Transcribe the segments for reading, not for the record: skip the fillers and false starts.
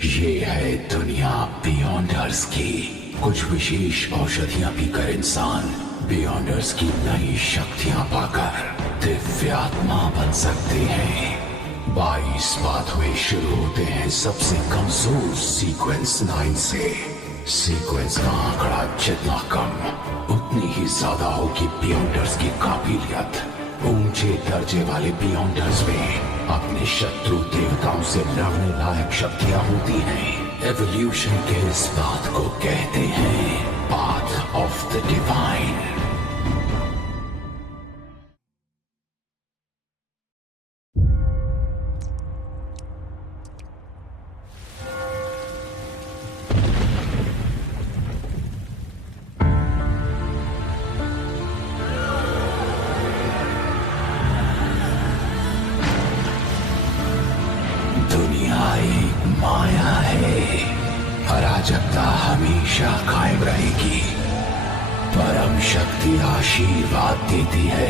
ये है दुनिया बियॉन्डर्स की। कुछ विशेष औषधियां पीकर इंसान बियॉन्डर्स की नई शक्तियां पाकर दिव्यात्मा बन सकते हैं। 22 पाथवे शुरू होते हैं सबसे कमजोर सीक्वेंस 9 से। सीक्वेंस का आंकड़ा जितना कम उतनी ही ज्यादा होगी बियॉन्डर्स की काबिलियत। ऊंचे दर्जे वाले बियॉन्डर्स में अपने शत्रु देवताओं से लड़ने लायक शक्तियां होती हैं। एवोल्यूशन के इस बात को कहते हैं पाथ ऑफ द डिवाइन। माया है, अराजकता हमेशा कायम रहेगी। परम शक्ति आशीर्वाद देती है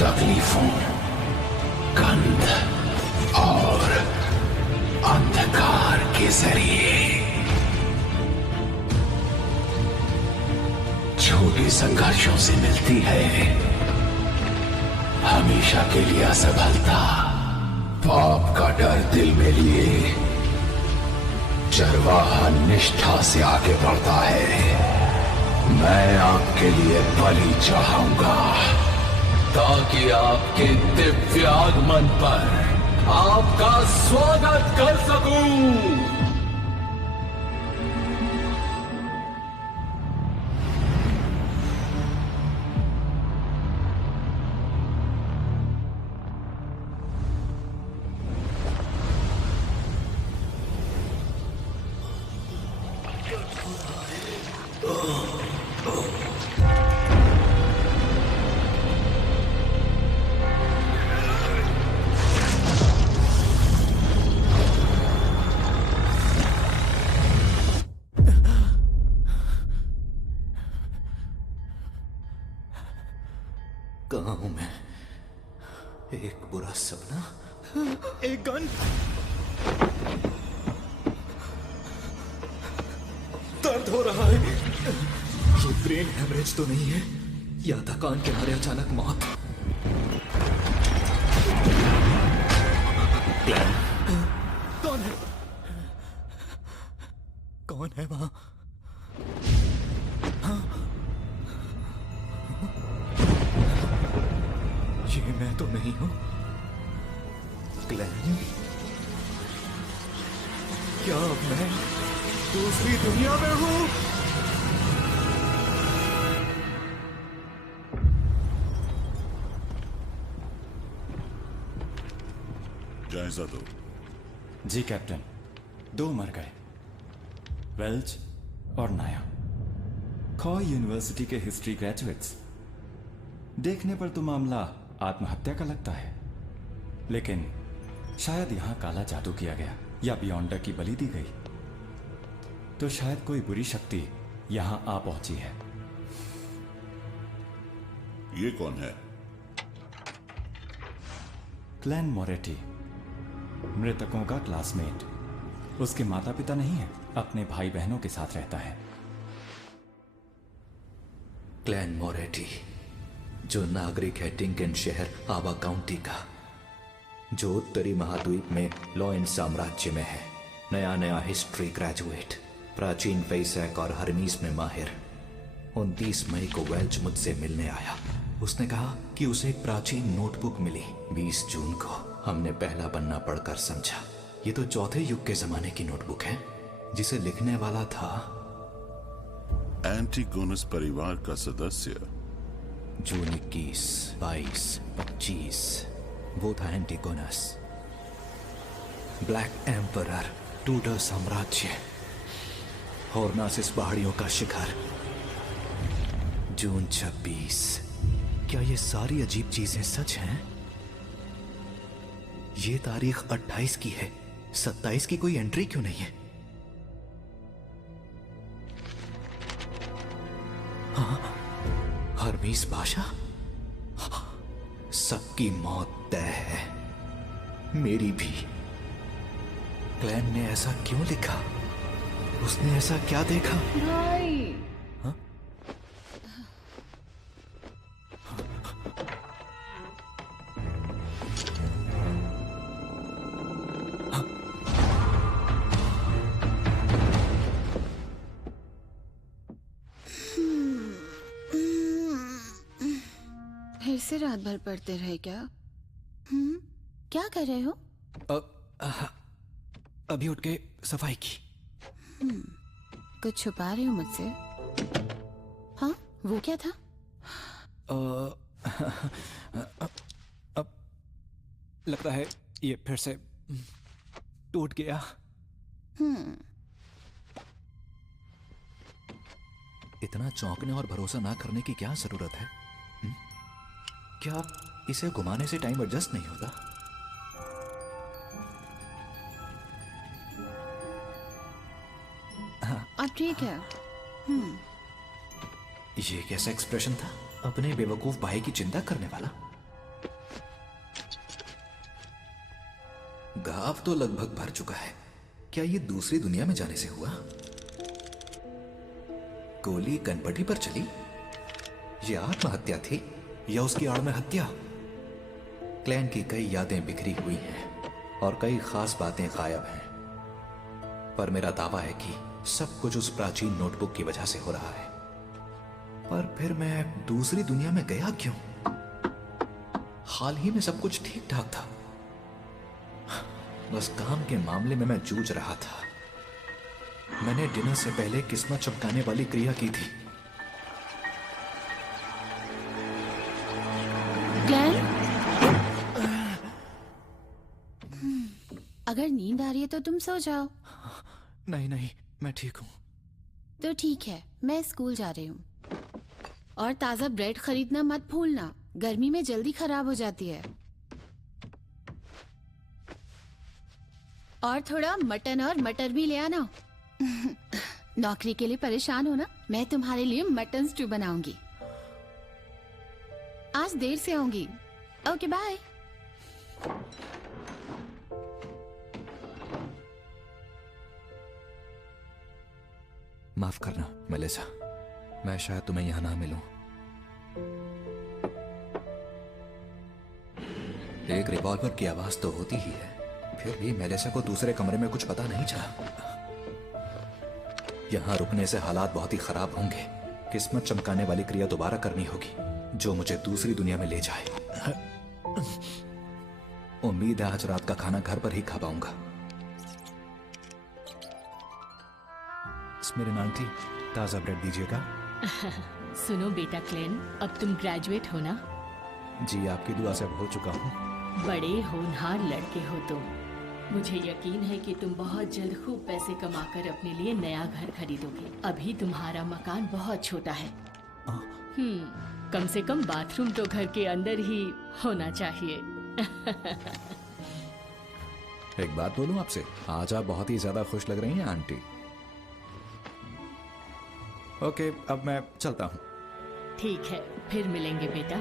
तकलीफों, गंध और अंधकार के जरिए। छोटे संघर्षों से मिलती है हमेशा के लिए असफलता। पाप का डर दिल में लिए चरवाहा निष्ठा से आगे बढ़ता है। मैं आपके लिए बलि चाहूंगा ताकि आपके दिव्य आगमन पर आपका स्वागत कर सकूं। कहाँ हूं मैं? एक बुरा सपना, एक गन, दर्द हो रहा है। ये ब्रेन हेमरेज तो नहीं है या थकान के मारे अचानक मौत? कौन है? कौन है वहां? ये मैं तो नहीं हूं। क्लैन? क्या मैं दूसरी दुनिया में हूं? जायजा दो। जी कैप्टन, 2 मर गए, वेल्च और नाया। खॉ यूनिवर्सिटी के हिस्ट्री ग्रेजुएट्स। देखने पर तो मामला आत्महत्या का लगता है, लेकिन शायद यहां काला जादू किया गया या बियॉन्डर की बलि दी गई। तो शायद कोई बुरी शक्ति यहां आ पहुंची है। ये कौन है? क्लैन मोरेटी, मृतकों का क्लासमेट। उसके माता पिता नहीं है, अपने भाई बहनों के साथ रहता है। क्लैन मोरेटी, जो नागरिक है टिंकन शहर आवा काउंटी का, जो उत्तरी महाद्वीप में लॉयन साम्राज्य में है। नया हिस्ट्री ग्रेजुएट, प्राचीन फेसैक और हरमीज में माहिर। 29 मई को वेल्च मुझसे मिलने आया। उसने कहा कि उसे एक प्राचीन नोटबुक मिली। 20 जून को हमने पहला पन्ना पढ़कर समझा ये तो चौथे युग के जमाने की नोटबुक है, जिसे लिखने वाला था एंटिगोनस परिवार का सदस्य। जून 21, 22, 25 वो था एंटिगोनस। ब्लैक एम्परर, टूडर साम्राज्य, हॉर्नासिस पहाड़ियों का शिखर। जून 26। क्या ये सारी अजीब चीजें सच हैं? ये तारीख 28 की है, 27 की कोई एंट्री क्यों नहीं है? हाँ, हरमीस भाषा। सबकी मौत तय है, मेरी भी। क्लैन ने ऐसा क्यों लिखा? उसने ऐसा क्या देखा? भाई फिर से रात भर पढ़ते रहे क्या? क्या कर रहे हो? अभी उठ के सफाई की। कुछ छुपा रहे हो मुझसे? हाँ, वो क्या था? अब लगता है ये फिर से टूट गया। इतना चौंकने और भरोसा ना करने की क्या जरूरत है? क्या इसे घुमाने से टाइम एडजस्ट नहीं होता? अब ठीक है। ये कैसा एक्सप्रेशन था? अपने बेवकूफ भाई की चिंता करने वाला। घाव तो लगभग भर चुका है। क्या ये दूसरी दुनिया में जाने से हुआ? गोली कनपटी पर चली? ये आत्महत्या थी या उसकी आड़ में हत्या? क्लैन की कई यादें बिखरी हुई हैं और कई खास बातें गायब हैं, पर मेरा दावा है कि सब कुछ उस प्राचीन नोटबुक की वजह से हो रहा है। पर फिर मैं दूसरी दुनिया में गया क्यों? हाल ही में सब कुछ ठीक ठाक था। बस काम के मामले में मैं जूझ रहा था। मैंने डिनर से पहले किस्मत चमकाने वाली क्रिया की थी। ग्लेन? अगर नींद आ रही है तो तुम सो जाओ। नहीं नहीं, मैं ठीक हूं। तो ठीक है, मैं स्कूल जा रही हूँ। और ताजा ब्रेड खरीदना मत भूलना, गर्मी में जल्दी खराब हो जाती है। और थोड़ा मटन और मटर भी ले आना। नौकरी के लिए परेशान हो ना? मैं तुम्हारे लिए मटन स्टू बनाऊंगी। आज देर से आऊंगी। Okay bye. माफ करना मेलिसा, मैं शायद तुम्हें यहां ना मिलूं। एक रिवॉल्वर की आवाज तो होती ही है, फिर भी मेलिसा को दूसरे कमरे में कुछ पता नहीं चला। यहां रुकने से हालात बहुत ही खराब होंगे। किस्मत चमकाने वाली क्रिया दोबारा करनी होगी, जो मुझे दूसरी दुनिया में ले जाए। उम्मीद है आज रात का खाना घर पर ही खा पाऊंगा। मेरे आंटी, ताजा ब्रेड दीजिएगा। सुनो बेटा क्लेन, अब तुम ग्रेजुएट हो ना? जी, आपकी दुआ से हो चुका हूँ। बड़े होनहार लड़के हो तुम। मुझे यकीन है कि तुम बहुत जल्द खूब पैसे कमाकर अपने लिए नया घर खरीदोगे। अभी तुम्हारा मकान बहुत छोटा है। कम से कम बाथरूम तो घर के अंदर ही होना चाहिए। एक बात बोलूं आपसे, आज आप बहुत ही ज्यादा खुश लग रही हैं आंटी। ओके, अब मैं चलता हूँ। ठीक है, फिर मिलेंगे बेटा।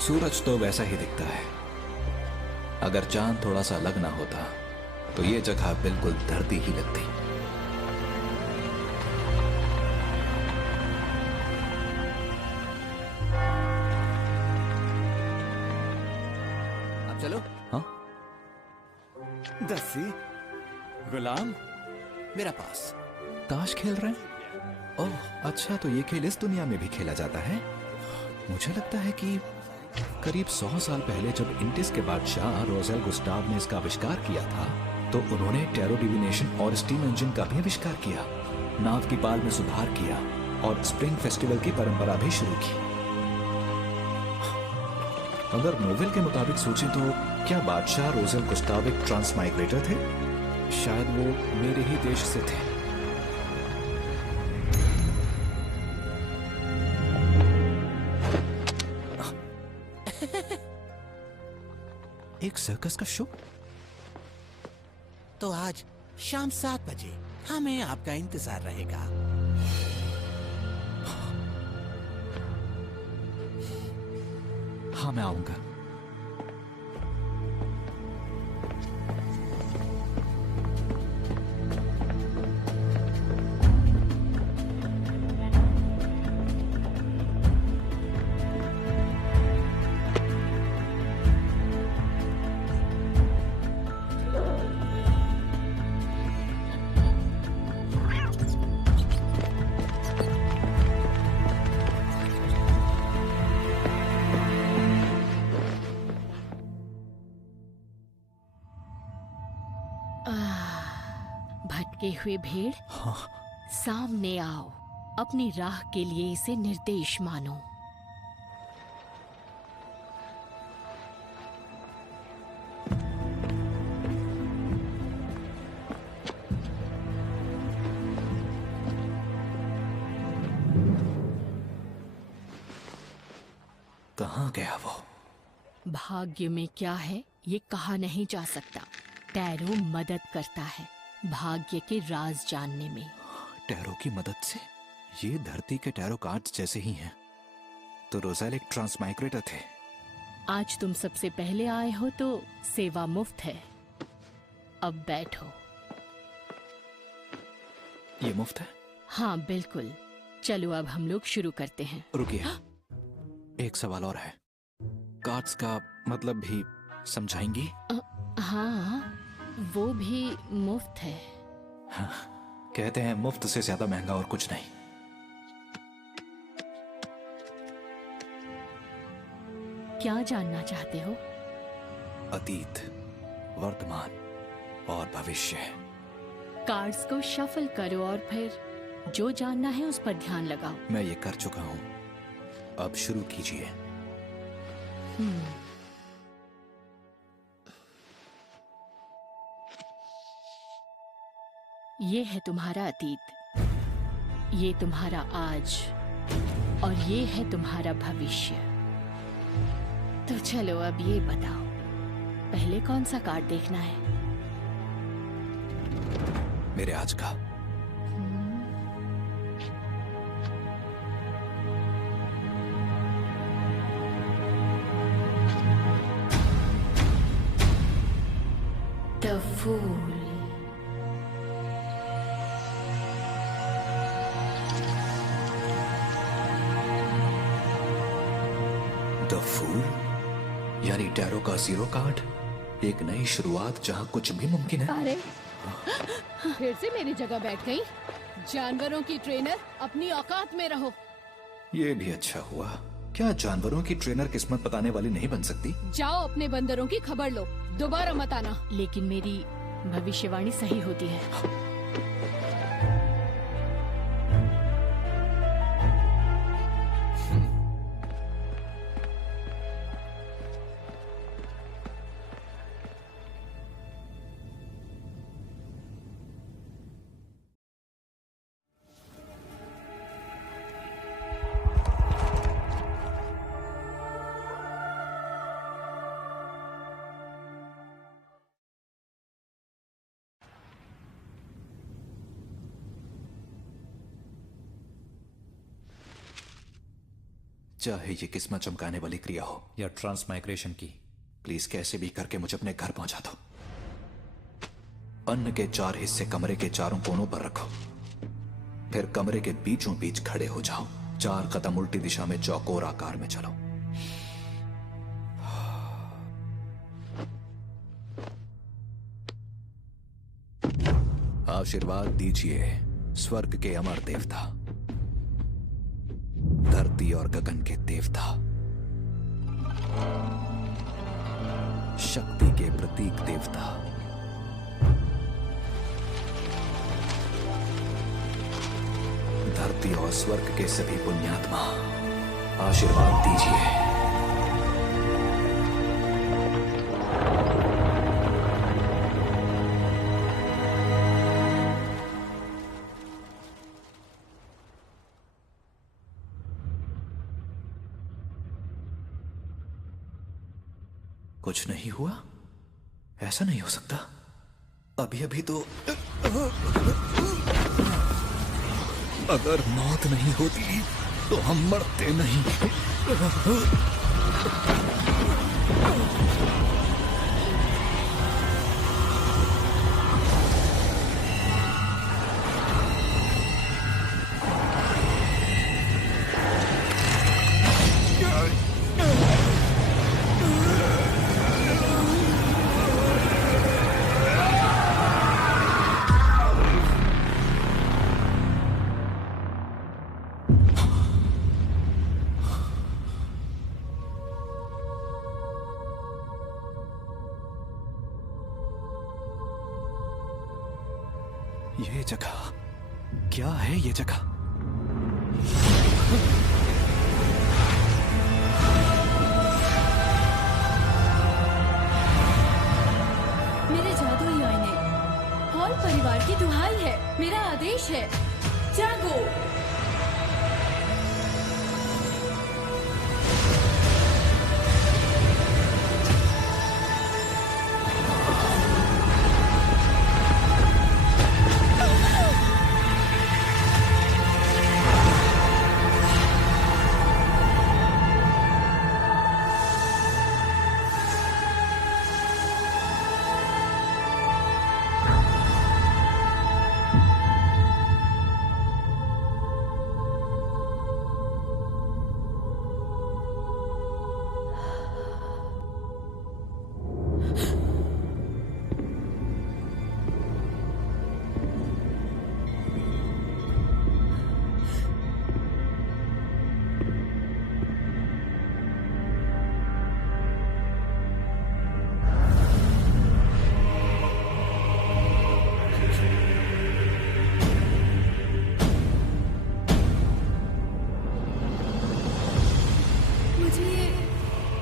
सूरज तो वैसा ही दिखता है। अगर चांद थोड़ा सा अलग ना होता तो ये जगह बिल्कुल धरती ही लगती। अब चलो। हाँ, दस्सी, गुलाम, मेरा पास ताश खेल रहे हैं। ओह अच्छा, तो ये खेल इस दुनिया में भी खेला जाता है। मुझे लगता है कि करीब 100 साल पहले जब इंडिस के बादशाह रोजेल गुस्टाव ने इसका आविष्कार किया था, तो उन्होंने टैरो डिविनेशन और स्टीम इंजन का भी आविष्कार किया, नाव की पाल में सुधार किया और स्प्रिंग फेस्टिवल की परंपरा भी शुरू की। अगर नोवेल के मुताबिक सोचें तो क्या बादशाह रोजेल गुस्टाव एक ट्रांस माइग्रेटर थे? शायद वो मेरे ही देश से थे। एक सर्कस का शो? तो आज शाम 7 बजे हमें आपका इंतजार रहेगा। हाँ, मैं आऊंगा। भटके हुए भेड़, सामने आओ। अपनी राह के लिए इसे निर्देश मानो। कहाँ गया वो? भाग्य में क्या है ये कहा नहीं जा सकता। टैरो मदद करता है भाग्य के राज जानने में। टैरो की मदद से? ये धरती के टैरो कार्ड्स जैसे ही हैं। तो रोज़ेल एक ट्रांसमाइग्रेटर थे। आज तुम सबसे पहले आए हो तो सेवा मुफ्त है। अब बैठो। ये मुफ्त है? हाँ बिल्कुल। चलो अब हम लोग शुरू करते हैं। रुकिए, एक सवाल और है। कार्ड्स का मतलब भी समझाएंगी? हाँ, वो भी मुफ्त है। हाँ, कहते हैं मुफ्त से ज्यादा महंगा और कुछ नहीं। क्या जानना चाहते हो? अतीत, वर्तमान और भविष्य। कार्ड्स को शफल करो और फिर जो जानना है उस पर ध्यान लगाओ। मैं ये कर चुका हूं, अब शुरू कीजिए। ये है तुम्हारा अतीत, ये तुम्हारा आज और ये है तुम्हारा भविष्य। तो चलो अब ये बताओ, पहले कौन सा कार्ड देखना है? मेरे आज का। The Fool। द फूल यानी टैरो का जीरो कार्ड। एक नई शुरुआत जहां कुछ भी मुमकिन है। अरे फिर से मेरी जगह बैठ गई। जानवरों की ट्रेनर, अपनी औकात में रहो। ये भी अच्छा हुआ। क्या जानवरों की ट्रेनर किस्मत बताने वाली नहीं बन सकती? जाओ अपने बंदरों की खबर लो, दोबारा मत आना। लेकिन मेरी भविष्यवाणी सही होती है। चाहे ये किस्मत चमकाने वाली क्रिया हो या ट्रांसमाइग्रेशन की, प्लीज कैसे भी करके मुझे अपने घर पहुंचा दो। अन्न के 4 हिस्से कमरे के चारों कोनों पर रखो, फिर कमरे के बीचों बीच खड़े हो जाओ। 4 कदम उल्टी दिशा में चौकोर आकार में चलो। आशीर्वाद दीजिए स्वर्ग के अमर देवता, धरती और गगन के देवता, शक्ति के प्रतीक देवता, धरती और स्वर्ग के सभी पुण्यात्मा, आशीर्वाद दीजिए। कुछ नहीं हुआ? ऐसा नहीं हो सकता। अभी अभी तो अगर मौत नहीं होती तो हम मरते नहीं। ये जगह क्या है? ये जगह मेरे जादुई आईने, हॉल परिवार की दुहाई है, मेरा आदेश है, जागो।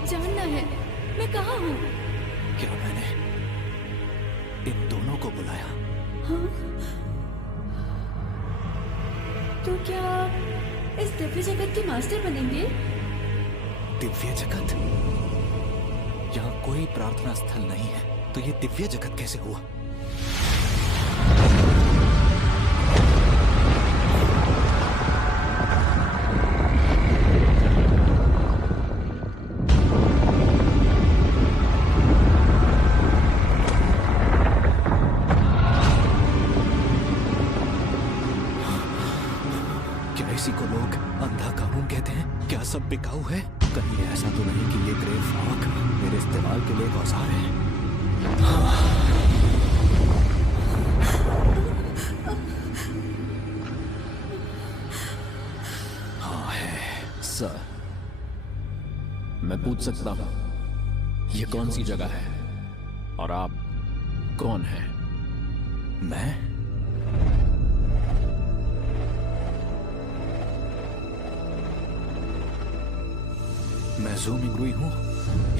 जानना है मैं कहाँ हूँ। क्या मैंने इन दोनों को बुलाया? हाँ? तो क्या आप इस दिव्य जगत के मास्टर बनेंगे? दिव्य जगत? यहाँ कोई प्रार्थना स्थल नहीं है, तो ये दिव्य जगत कैसे हुआ? इसी को लोग अंधा कानून कहते हैं? क्या सब बिकाऊ है? कहीं ऐसा तो नहीं कि ये ग्रेव फॉग मेरे इस्तेमाल के लिए एक औजार है? हाँ है। सर, मैं पूछ सकता हूं ये कौन सी जगह है और आप कौन हैं? मैं ज़ू मिंगरुई हूँ,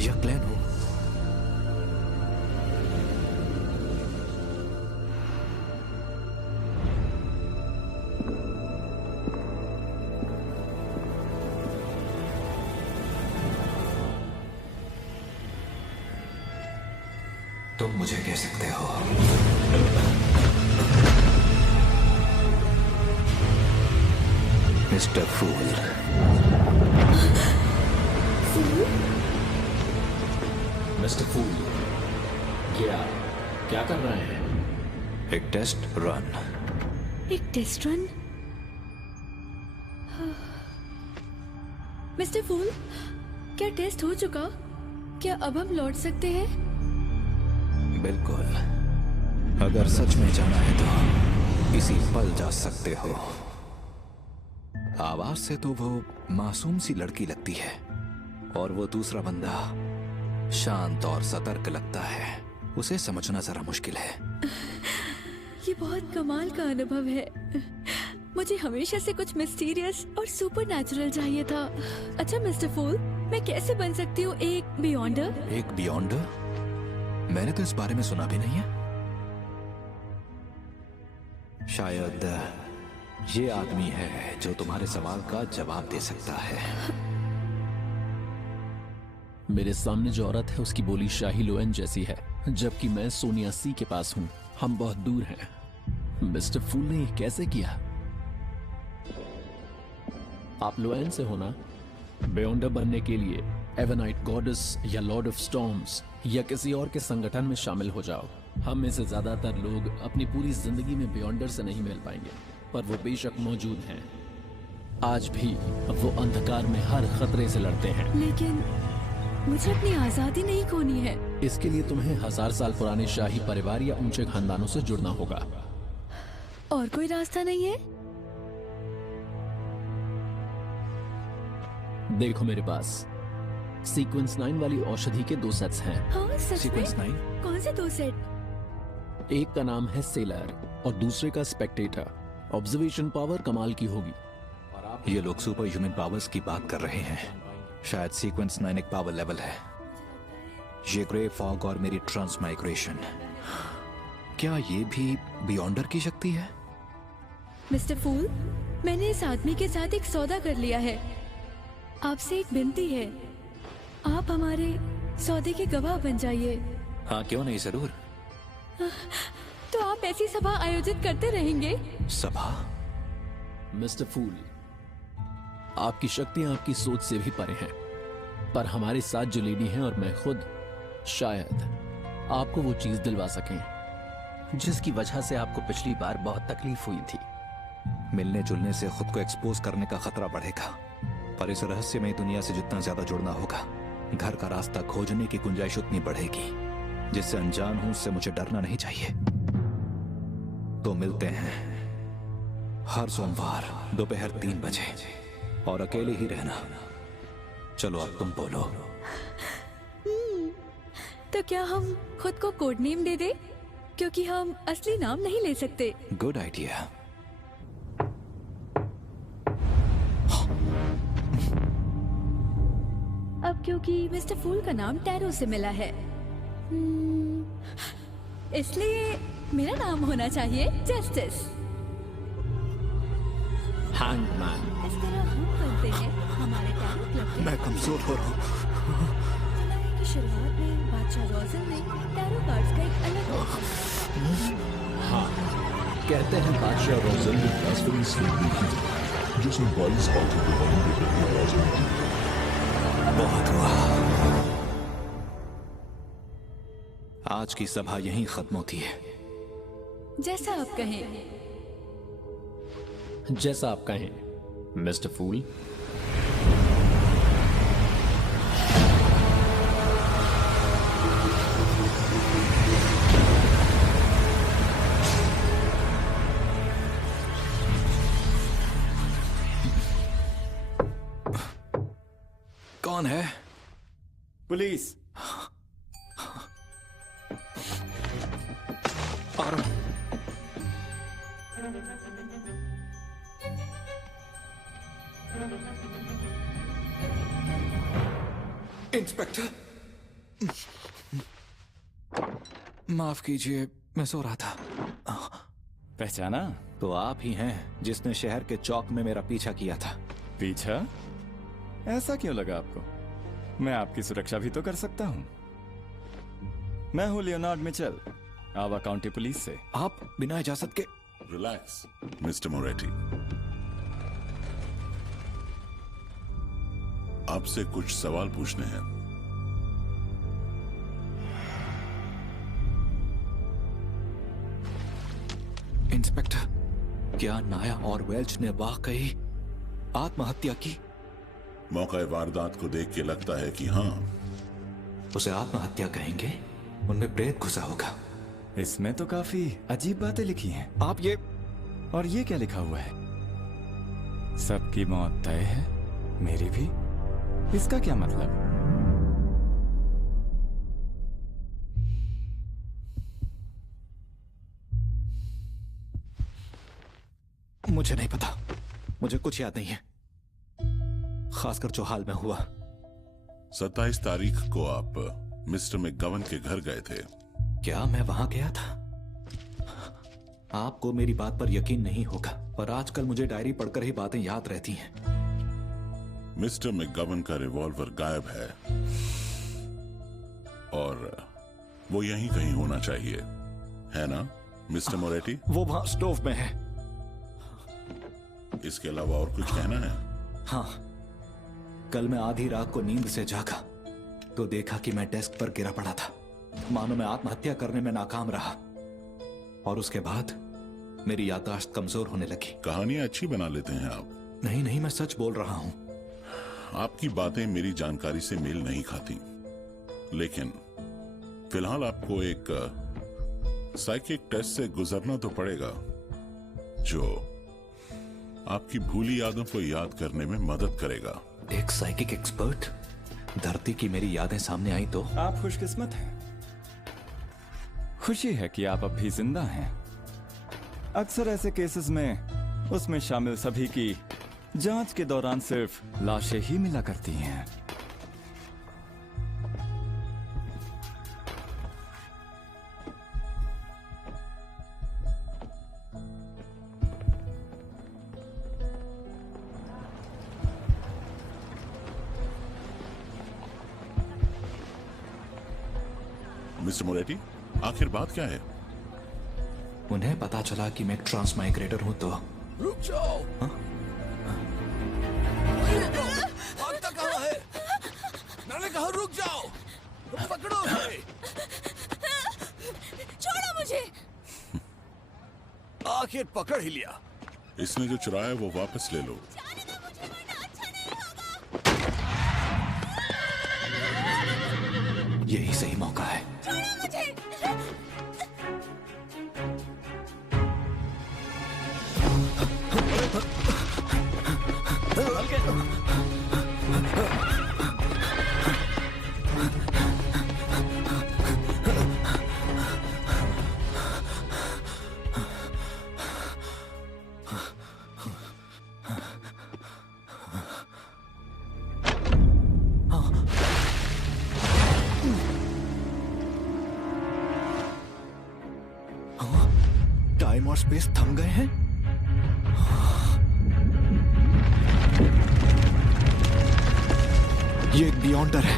या क्लैन हूँ। तुम मुझे कह सकते हो। मिस्टर फूल। मिस्टर फूल, क्या कर रहे हैं? एक टेस्ट रन। एक टेस्ट रन? मिस्टर फूल, क्या टेस्ट हो चुका? क्या अब हम लौट सकते हैं? बिल्कुल, अगर सच में जाना है तो इसी पल जा सकते हो। आवाज से तो वो मासूम सी लड़की लगती है, और वो दूसरा बंदा शांत और सतर्क लगता है। उसे समझना जरा मुश्किल है। ये बहुत कमाल का अनुभव है। मुझे हमेशा से कुछ मिस्टीरियस और सुपरनैचुरल चाहिए था। अच्छा मिस्टर फूल, मैं कैसे बन सकती हूँ एक बियॉन्डर? एक बियॉन्डर? मैंने तो इस बारे में सुना भी नहीं है। शायद ये आदमी है जो तुम्हारे सवाल का जवाब दे सकता है। मेरे सामने जो औरत है उसकी बोली शाही लोएन जैसी है, जबकि मैं सोनिया सी के पास हूं। हम बहुत दूर हैं। मिस्टर फूल ने ये कैसे किया? आप लोएन से होना। बेयोंडर बनने के लिए एवनाइट गॉडेस या लॉर्ड ऑफ स्टॉर्म्स या किसी और के संगठन में शामिल हो जाओ। हम में से ज्यादातर लोग अपनी पूरी जिंदगी में बेयोंडर से नहीं मिल पाएंगे, पर वो बेशक मौजूद हैं। आज भी वो अंधकार में हर खतरे से लड़ते हैं। लेकिन मुझे अपनी आजादी नहीं खोनी है। इसके लिए तुम्हें 1000 साल पुराने शाही परिवार या ऊंचे खानदानों से जुड़ना होगा। और कोई रास्ता नहीं है? देखो मेरे पास सीक्वेंस 9 वाली औषधि के 2 सेट्स हैं। हाँ, सच सीक्वेंस में? 9? कौन से 2 सेट? एक का नाम है सेलर और दूसरे का स्पेक्टेटर। ऑब्जर्वेशन पावर कमाल की होगी। ये लोग सुपर ह्यूमन पावर्स की बात कर रहे हैं। शायद सीक्वेंस 9 एक पावर लेवल है। ये ग्रे फॉग और मेरी ट्रांसमाइग्रेशन, क्या ये भी बियॉन्डर की शक्ति है? मिस्टर फूल, मैंने इस आदमी के साथ एक सौदा कर लिया है। आपसे एक विनती है, आप हमारे सौदे के गवाह बन जाइए। हाँ, क्यों नहीं, जरूर। तो आप ऐसी सभा आयोजित करते रहेंगे? सभा? मिस्टर फूल, आपकी शक्तियां आपकी सोच से भी परे हैं, पर हमारे साथ जो लेडी हैं और मैं खुद शायद आपको वो चीज दिलवा सकें जिसकी वजह से आपको पिछली बार बहुत तकलीफ हुई थी। मिलने जुलने से खुद को एक्सपोज करने का खतरा बढ़ेगा, पर इस रहस्यमय दुनिया से जितना ज्यादा जुड़ना होगा, घर का रास्ता खोजने की गुंजाइश उतनी बढ़ेगी। जिससे अनजान हूं उससे मुझे डरना नहीं चाहिए। तो मिलते हैं हर सोमवार दोपहर 3 बजे, और अकेले ही रहना। चलो अब तुम बोलो। तो क्या हम खुद को कोड नेम दे दे, क्योंकि हम असली नाम नहीं ले सकते। Good idea. अब क्योंकि मिस्टर फूल का नाम टैरो से मिला है, इसलिए मेरा नाम होना चाहिए जस्टिस। हैंगमैन। इस तरह हम बनते हैं हमारे टैरो क्लब के। मैं कमजोर हो रहा हूँ। सुना है कि शुरुआत में बादशाह रोजन ने टैरो कार्ड्स का एक अलग हाँ, कहते हैं बादशाह रोजन ने तस्वीर स्लेटी की जिसमें 22 बातें दिखाने के लिए रोजन की। बहुत हुआ। आज की सभा यहीं खत्म होती है। जैसा आप कहें। जैसा आप कहें मिस्टर फूल। कौन है? पुलिस। आ रहा हूं। इंस्पेक्टर, माफ कीजिए, मैं सो रहा था। पहचाना? तो आप ही हैं जिसने शहर के चौक में मेरा पीछा किया था। पीछा? ऐसा क्यों लगा आपको? मैं आपकी सुरक्षा भी तो कर सकता हूं। मैं हूं लियोनार्ड मिचेल, आवा काउंटी पुलिस से। आप बिना इजाजत के? रिलैक्स मिस्टर मोरेटी, आपसे कुछ सवाल पूछने हैं। इंस्पेक्टर, क्या नाया और वेल्च ने वाकई आत्महत्या की? मौका वारदात को देख के लगता है कि हाँ। उसे आत्महत्या कहेंगे? उनमें प्रेत घुसा होगा। इसमें तो काफी अजीब बातें लिखी हैं। आप ये और ये क्या लिखा हुआ है? सबकी मौत तय है, मेरी भी। इसका क्या मतलब? मुझे नहीं पता, मुझे कुछ याद नहीं है, खासकर जो हाल में हुआ। 27 तारीख को आप मिस्टर मैकगवन के घर गए थे। क्या मैं वहां गया था? आपको मेरी बात पर यकीन नहीं होगा, पर आजकल मुझे डायरी पढ़कर ही बातें याद रहती हैं। मिस्टर मैकगवन का रिवॉल्वर गायब है। और वो यहीं कहीं होना चाहिए, है ना मिस्टर मोरेटी? वो वहां स्टोव में है। इसके अलावा और कुछ कहना है? हाँ, कल मैं आधी रात को नींद से जागा तो देखा कि मैं डेस्क पर गिरा पड़ा था, मानो मैं आत्महत्या करने में नाकाम रहा। और उसके बाद मेरी याददाश्त कमजोर होने लगी। कहानियां अच्छी बना लेते हैं आप। नहीं नहीं, मैं सच बोल रहा हूं। आपकी बातें मेरी जानकारी से मेल नहीं खाती, लेकिन फिलहाल आपको एक साइकिक टेस्ट से गुजरना तो पड़ेगा जो आपकी भूली यादों को याद करने में मदद करेगा। एक साइकिक एक्सपर्ट? धरती की मेरी यादें सामने आई तो? आप खुशकिस्मत हैं। खुशी है कि आप अब भी जिंदा हैं। अक्सर ऐसे केसेस में उसमें शामिल सभी की जांच के दौरान सिर्फ लाशें ही मिला करती हैं। मिस्टर मोरेटी, आखिर बात क्या है? उन्हें पता चला कि मैं एक ट्रांसमाइग्रेटर हूं तो। रुक जाओ। भागता कहाँ है? मैंने कहा रुक जाओ। पकड़ो उसे। छोड़ो मुझे। आखिर पकड़ ही लिया। इसने जो चुराया है वो वापस ले लो। यही सही मौका है। टाइम और स्पेस थम गए हैं। ये एक बियॉन्डर है।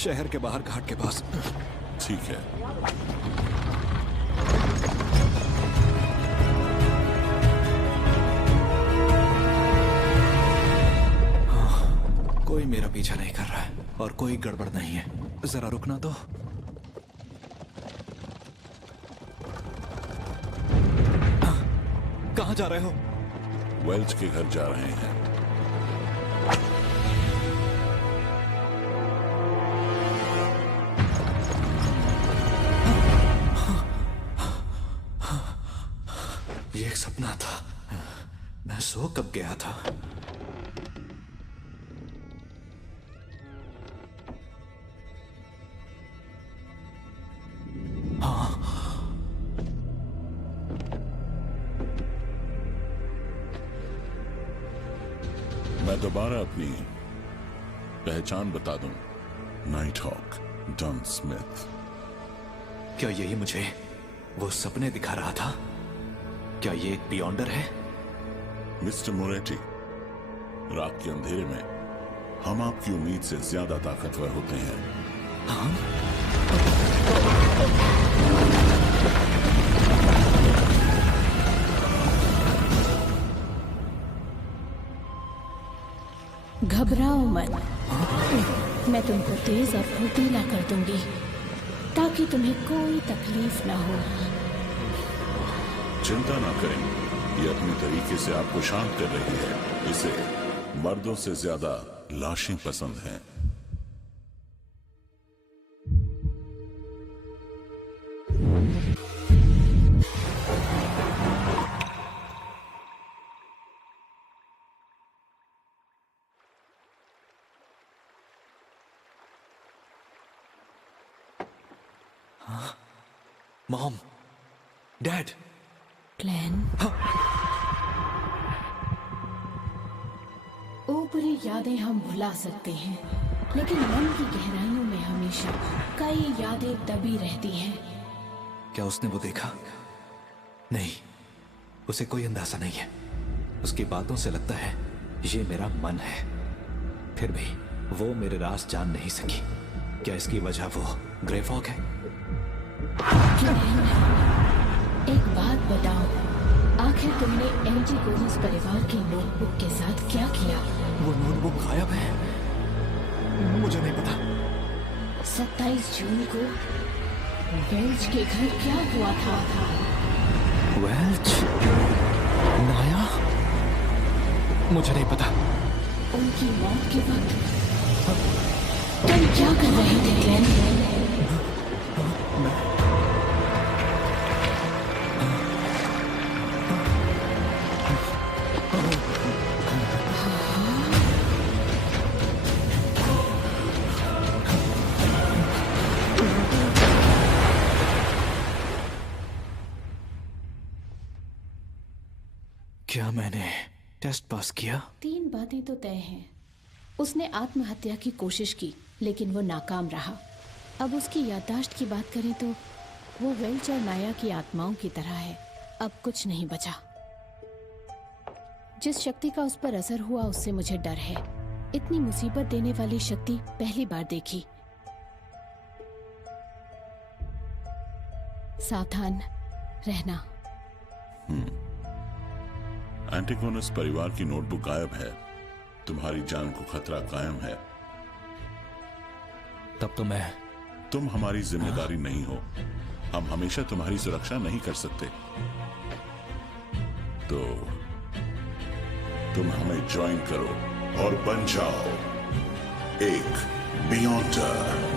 शहर के बाहर घाट के पास। ठीक है। कोई मेरा पीछा नहीं कर रहा है और कोई गड़बड़ नहीं है। जरा रुकना तो। कहाँ जा रहे हो? वेल्च के घर जा रहे हैं। ये एक सपना था। मैं सो कब गया था? मैं दोबारा अपनी पहचान बता दूं। Nighthawk Dan Smith. क्या यही मुझे वो सपने दिखा रहा था? क्या ये एक बियॉन्डर है? मिस्टर मोरेटी, रात के अंधेरे में हम आपकी उम्मीद से ज्यादा ताकतवर होते हैं। घबराओ मत। मैं तुमको तेज और फुर्तीला कर दूंगी ताकि तुम्हें कोई तकलीफ ना हो। चिंता ना करें, ये अपने तरीके से आपको शांत कर रही है। इसे मर्दों से ज्यादा लाशें पसंद हैं। Mom, dad. ग्लेन, ऊपरी यादें हम भुला सकते हैं, लेकिन मन की गहराइयों में हमेशा कई यादें दबी रहती हैं। क्या उसने वो देखा? नहीं, उसे कोई अंदाजा नहीं है। उसकी बातों से लगता है ये मेरा मन है। फिर भी वो मेरे राज जान नहीं सकी। क्या इसकी वजह वो ग्रे फॉग है? एक बात बताओ, आखिर तुमने एंटीगोनस परिवार की नोटबुक के साथ क्या किया? वो नोटबुक गायब है। मुझे नहीं पता। 27 जून को वेल्च के घर क्या हुआ था? वेल्च? नाया? मुझे नहीं पता। उनकी मौत के वक्त तुम क्या कर रहे थे ग्लेन? क्या मैंने टेस्ट पास किया? 3 बातें तो तय हैं। उसने आत्महत्या की कोशिश की, लेकिन वो नाकाम रहा। अब उसकी याददाश्त की बात करें तो वो वेल्च और नाया की आत्माओं की तरह है। अब कुछ नहीं बचा। जिस शक्ति का उस पर असर हुआ उससे मुझे डर है। इतनी मुसीबत देने वाली शक्ति पहली बार देखी। सावधान रहना। एंटीगोनस परिवार की नोटबुक गायब है। तुम्हारी जान को खतरा कायम है। तब तो तुम हमारी जिम्मेदारी नहीं हो। हम हमेशा तुम्हारी सुरक्षा नहीं कर सकते। तो तुम हमें ज्वाइन करो और बन जाओ एक बियॉन्डर।